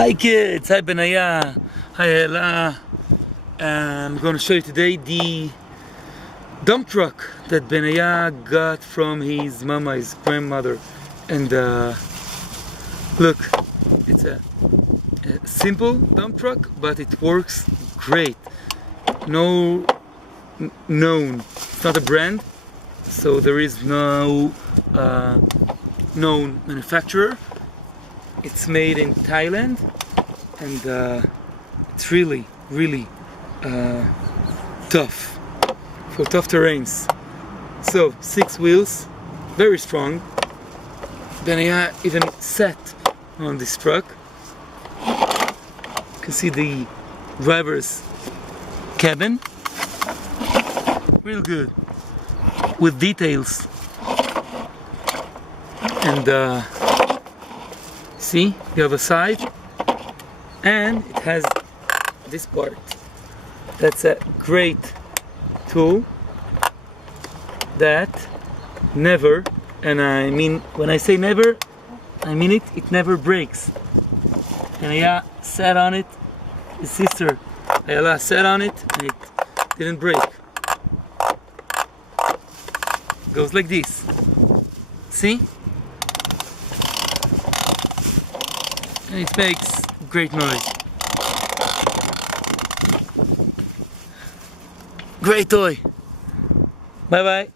Hi kids, hi Benaya, hi Ella. I'm going to show you today the dump truck that Benaya got from his mama, his grandmother. And look, it's a simple dump truck, but it works great. No known, it's not a brand, so there is no known manufacturer. It's made in Thailand, and it's really tough for tough terrains. So 6 wheels, very strong. Benaya even sat on this truck. You can see the driver's cabin, real good, with details. And see, the other side, and it has this part. That's a great tool that never, and I mean, when I say never, I mean it, it never breaks. And Ayala sat on it, his sister Ayala sat on it, and it didn't break. It goes like this. See? And it makes great noise. Great toy. Bye bye.